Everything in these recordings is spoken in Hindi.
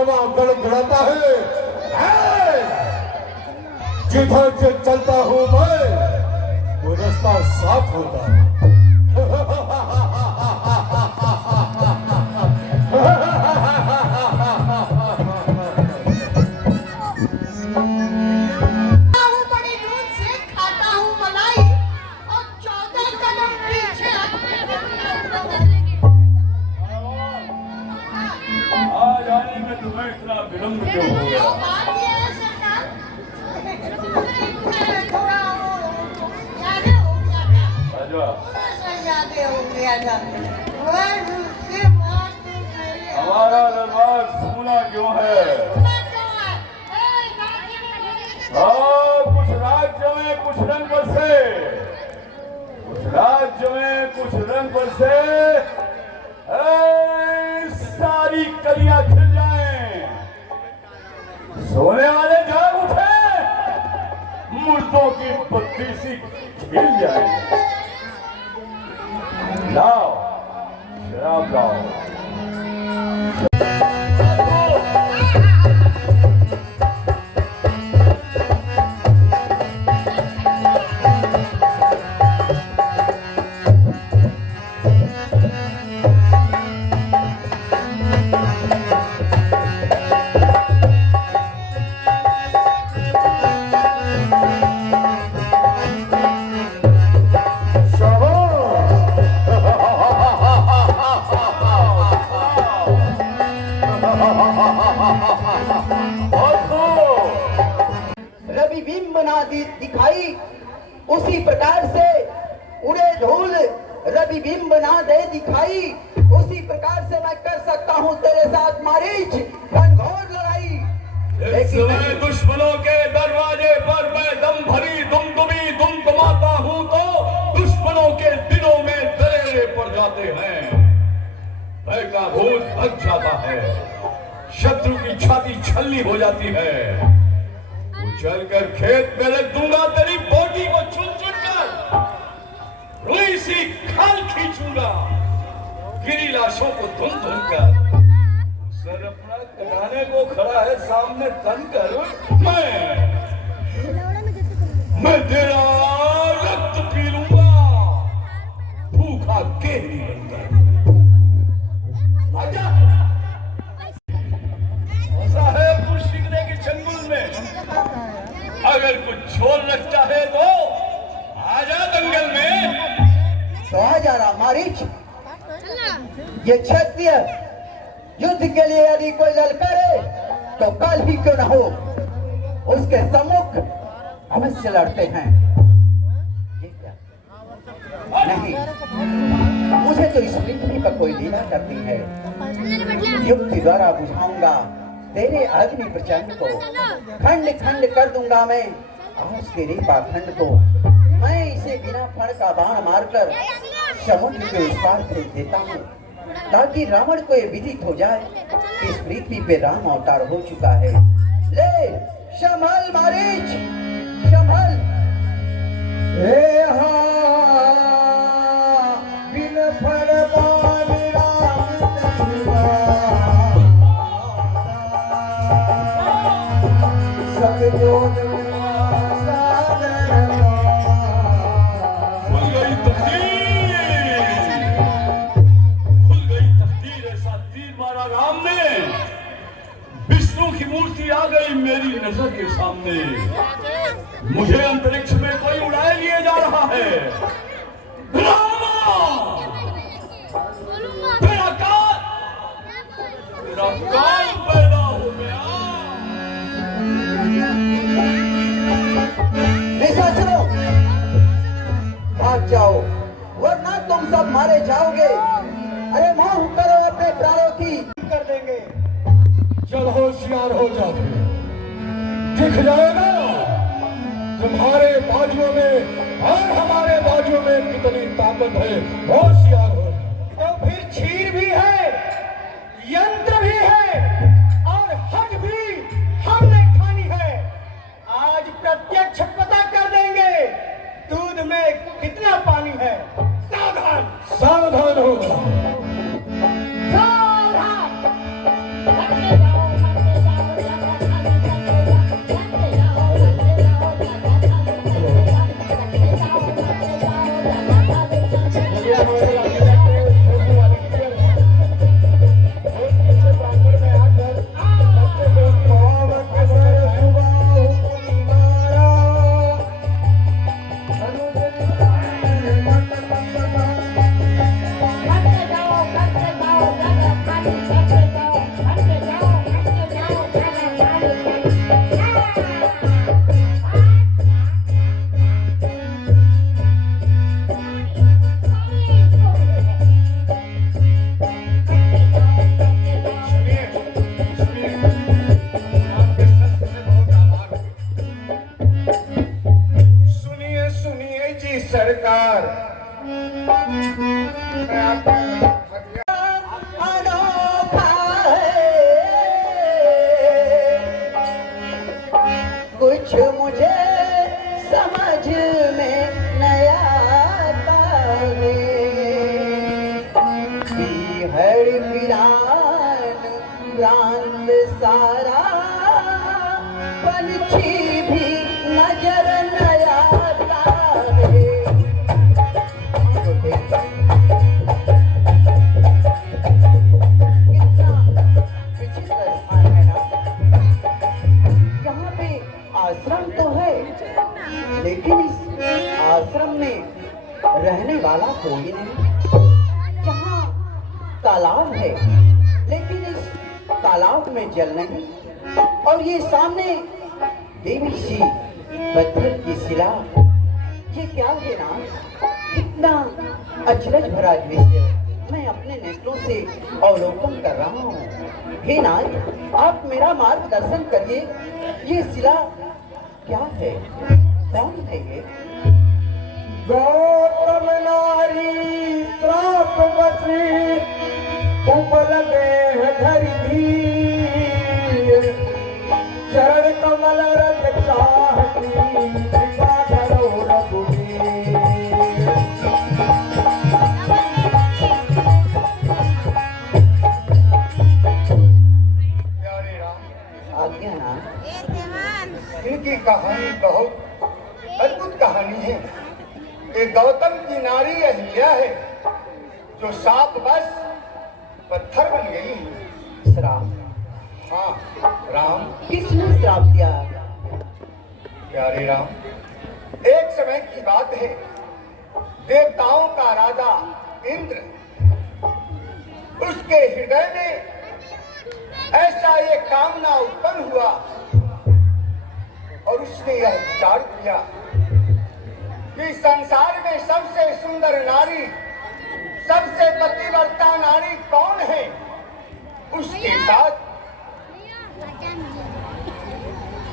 हवा गड़गड़ाता है, जिधर से चलता हूँ मैं वो रास्ता साफ होता है। विलंब क्यों हो गया? हमारा दरबार सूना क्यों है? कुछ राज्य में कुछ रंग बरसे, कुछ राज्य में कुछ रंग बरसे, सारी कलियां खिल जाएं, सोने वाले जाग उठे, मुर्दों की बत्ती सी खिल जाए। लाओ शराब लाओ। रविबिंब बना दिखाई, उसी प्रकार से उड़े धूल रविबिंब बना दे दिखाई, उसी प्रकार से मैं कर सकता हूँ तेरे साथ मारीच घनघोर लड़ाई। इस समय दुश्मनों के दरवाजे पर मैं दम भरी दुमदुमी दुमदुमाता हूँ तो दुश्मनों के दिलों में दरेरे पड़ जाते हैं, भय का भूत भग जाता है, शत्रु की छाती छलनी हो जाती है। चलकर खेत में रख दूंगा तेरी बोटी को चुन चुन कर, रुई सी खाल खींचूंगा, गिरी लाशों को धुन धुन कर। सर अपना कराने को खड़ा है सामने तन कर, मैं तेरा रक्त पी लूंगा, भूखा केहरी बनकर। आजा ऐसा है पुष्टिकने के चंगुल में, अगर कुछ छोड़ रखता है तो आजा दंगल में। तो आ जा रहा मारीच, ये क्षत्रिय युद्ध के लिए यदि कोई ललकारे तो कल भी क्यों न हो उसके सम्मुख अवश्य लड़ते हैं। नहीं, मुझे तो इस पृथ्वी पर कोई लीला करनी है, युक्ति द्वारा बुझाऊंगा तेरे अग्नि प्रचंड को, खंड खंड कर दूंगा मैं आज तेरे पाखंड को। मैं इसे बिना फण का बाण मारकर समुद्र के उस पार भेज देता हूँ, ताकि रावण को ये विदित हो जाए इस पृथ्वी पे राम अवतार हो चुका है। ले संभल मारीच संभल। बिन फण बाण की मूर्ति आ गई मेरी नजर के सामने, मुझे अंतरिक्ष में कोई उड़ाए लिए जा रहा है। तेरा काल पैदा हो गया। निशाचरों भाग जाओ, वरना तुम सब मारे जाओगे। अरे मोह करो अपने प्राणों की, कर देंगे। चल होशियार हो जाओ, दिख जाएगा तुम्हारे बाजुओं में और हमारे बाजुओं में कितनी ताकत है। होशियार हो तो फिर चीर भी है, यंत्र भी है और हट भी हमने खानी है। आज प्रत्यक्ष पता कर देंगे दूध में कितना पानी है। सावधान सावधान हो जाओ। सावधान। हर पिरान प्राण सारा पंछी भी नजर न आता है। कितना विचित्र स्थान है ना। यहाँ पे आश्रम तो है, लेकिन इस आश्रम में रहने वाला कोई नहीं। यहाँ तालाब है, लेकिन इस तालाब में जल नहीं। और ये सामने देवी सी पत्थर की शिला, ये क्या है ना। कितना अचरज भरा दृश्य मैं अपने नेत्रों से अवलोकन कर रहा हूँ। हे नाथ, आप मेरा मार्गदर्शन करिए। ये शिला क्या है, कौन है ये? गौतम नारी त्राप बसी उपल देह धरि धीर चरण कमल रज चाहती कृपा धरो रघुवीर। प्यारे राम, आज्ञा ना। इनकी कहानी बहुत अद्भुत कहानी है। एक गौतम की नारी अहिल्या है जो साप बस पत्थर बन गई। श्राप? हाँ राम। किसने श्राप दिया? प्यारे राम, एक समय की बात है। देवताओं का राजा इंद्र, उसके हृदय में ऐसा एक कामना उत्पन्न हुआ और उसने यह विचार किया कि संसार में सबसे सुंदर नारी, सबसे पतिव्रता नारी कौन है, उसके साथ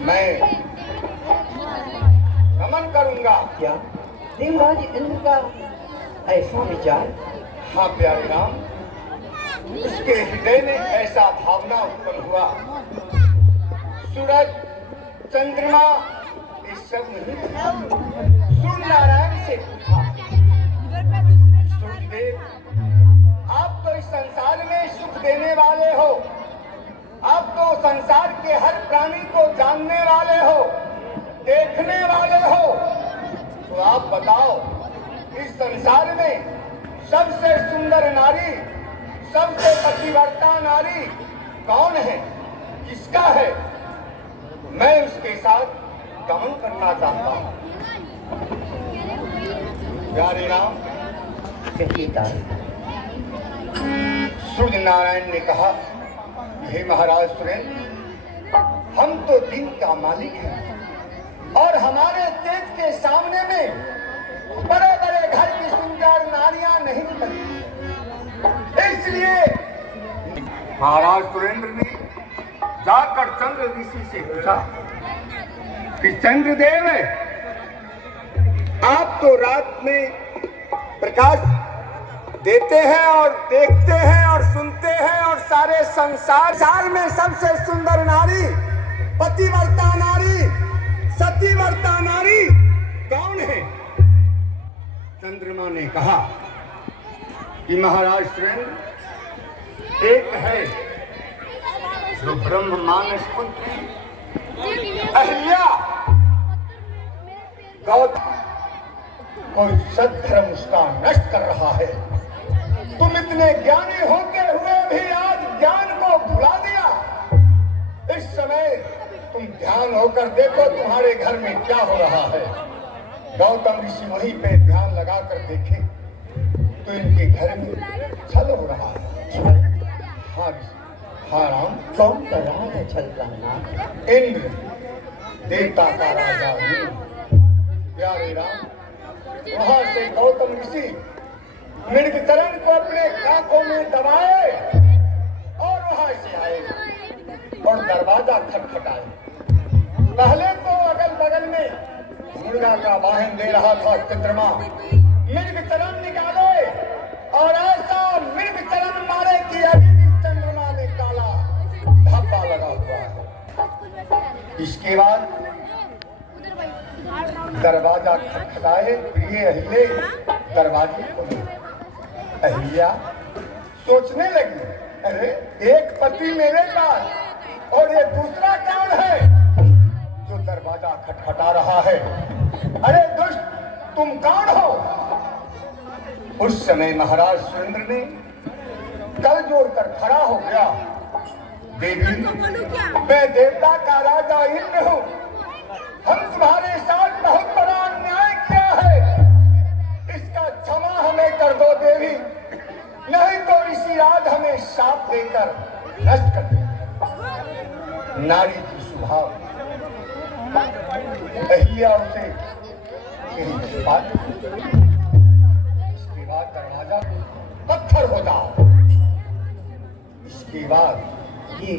मैं गमन करूंगा। क्या देवराज इंद्र का ऐसा विचार? हाँ प्यारे राम, उसके हृदय में ऐसा भावना उत्पन्न हुआ। सूरज, चंद्रमा, ये सब नहीं, सूर्य नारायण से पूछा, सूर्यदेव, आप तो इस संसार में सुख देने वाले हो, आप तो संसार के हर प्राणी को जानने वाले हो, देखने वाले हो, तो आप बताओ इस संसार में सबसे सुंदर नारी, सबसे पतिव्रता नारी कौन है, किसका है? मैं उसके साथ गमन करना चाहता हूँ। प्यारे राम, सूर्य नारायण ने कहा, हे महाराज सुरेंद्र, हम तो दिन का मालिक हैं और हमारे तेज के सामने में बड़े बड़े घर की सुंदर नारियां नहीं बनती। इसलिए महाराज सुरेंद्र ने जाकर चंद्र ऋषि से पूछा कि चंद्रदेव, आप तो रात में प्रकाश देते हैं और देखते हैं और सुनते हैं और सारे संसार में सबसे सुंदर नारी, पतिव्रता नारी, सतीव्रता नारी कौन है? चंद्रमा ने कहा कि महाराज सुरेंद्र, एक है जो ब्रह्म मानस पुत्री अहिल्या। गौतम, कोई सद्धर्म उसका नष्ट कर रहा है। तुम इतने ज्ञानी होते हुए भी आज ज्ञान को भुला दिया। इस समय तुम ध्यान होकर देखो तुम्हारे घर में क्या हो रहा है। गौतम ऋषि वहीं पे ध्यान लगाकर देखे तो इनके घर में छल हो रहा है। हाँ हाँ राम। कौन कर रहा है छल का? इंद्र, देवता का राजा इंद्र। प्यारे राम, वहां से गौतम ऋषि मृगचरण को अपने आंखों में दबाए और वहां से आए और दरवाजा खटखटाए। पहले तो अगल बगल में मुर्गा का वाहन दे रहा था चंद्रमा, मृगचरण निकाले और ऐसा मृगचरण मारे कि अभी भी चंद्रमा में काला धब्बा लगा हुआ है। इसके बाद दरवाजा खटखटाए, प्रिय अहिल्ये दरवाजे खोले। अहिल्या, सोचने लगी, अरे एक पति मेरे पास और ये दूसरा कौन है जो दरवाजा खटखटा रहा है? अरे दुष्ट, तुम कौन हो? उस समय महाराज सुरेंद्र ने कल जोड़कर खड़ा हो गया, देवी मैं देवता का राजा इंद्र हूँ, हम तुम्हारे साथ बहुत बड़ा अन्याय किया है, इसका क्षमा हमें कर दो देवी, नहीं तो ऋषिराज हमें शाप देकर नष्ट कर दे। नारी की स्वभाव अहिल्या उसे कहीं छुपा, इसके बाद दरवाजा पत्थर हो जाओ। इसके बाद ये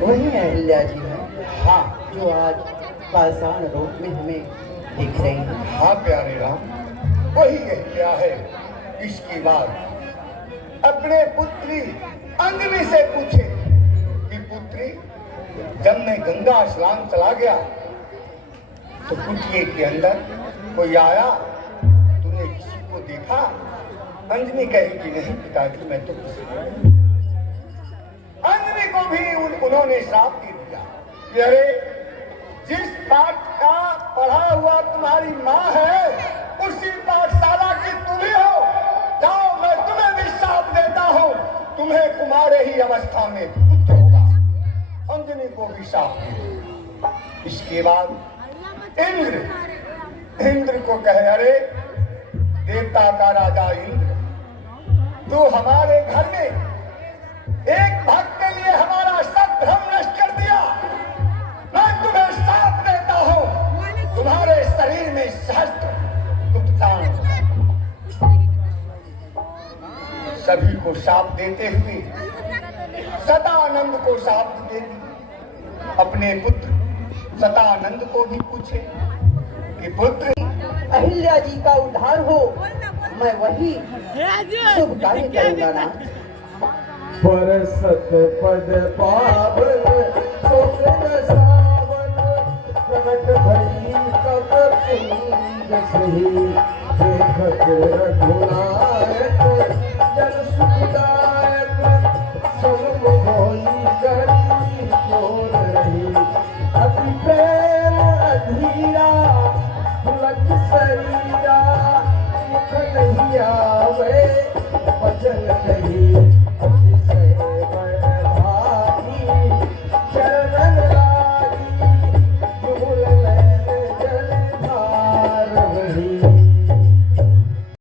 वही अहिल्या जी हैं हाँ जो आज पाषाण रूप में हमें दिख रही हैं। हाँ प्यारे राम, वही अहिल्या है। इसके बाद अपने पुत्री अंजनी से पूछे कि पुत्री, जब मैं गंगा स्नान चला गया तो कुटिया के अंदर कोई आया, तूने किसी को देखा? अंजनी कही कि नहीं पिताजी, मैं तो किसी को। अंजनी को भी उन्होंने श्राप दे दिया कि अरे जिस पाठ का पढ़ा हुआ तुम्हारी माँ है उसी पाठशाला की तुम ही हो, जाओ मैं तुम्हें भी श्राप देता हूँ, तुम्हें कुमारे ही अवस्था में पुत्र होगा। अंजनी को भी श्राप दिया। इसके बाद इंद्र को कहे, अरे देवता का राजा इंद्र, तू हमारे घर में एक भक्त के लिए हमारा सब धर्म नष्ट कर दिया, मैं तुम्हें श्राप देता हूँ, तुम्हारे शरीर में सहस्त्र उपचार। सभी को श्राप देते हुए सदानंद को श्राप दे दी। अपने पुत्र सदानंद को भी पूछे कि पुत्र, अहिल्या जी का उद्धार हो, मैं वही शुभ कार्य करूंगा ना। परसत पद पावन सोन सावन, प्रगट भई तब कुंज सही, देखत रघुनायक जन सुखदायक।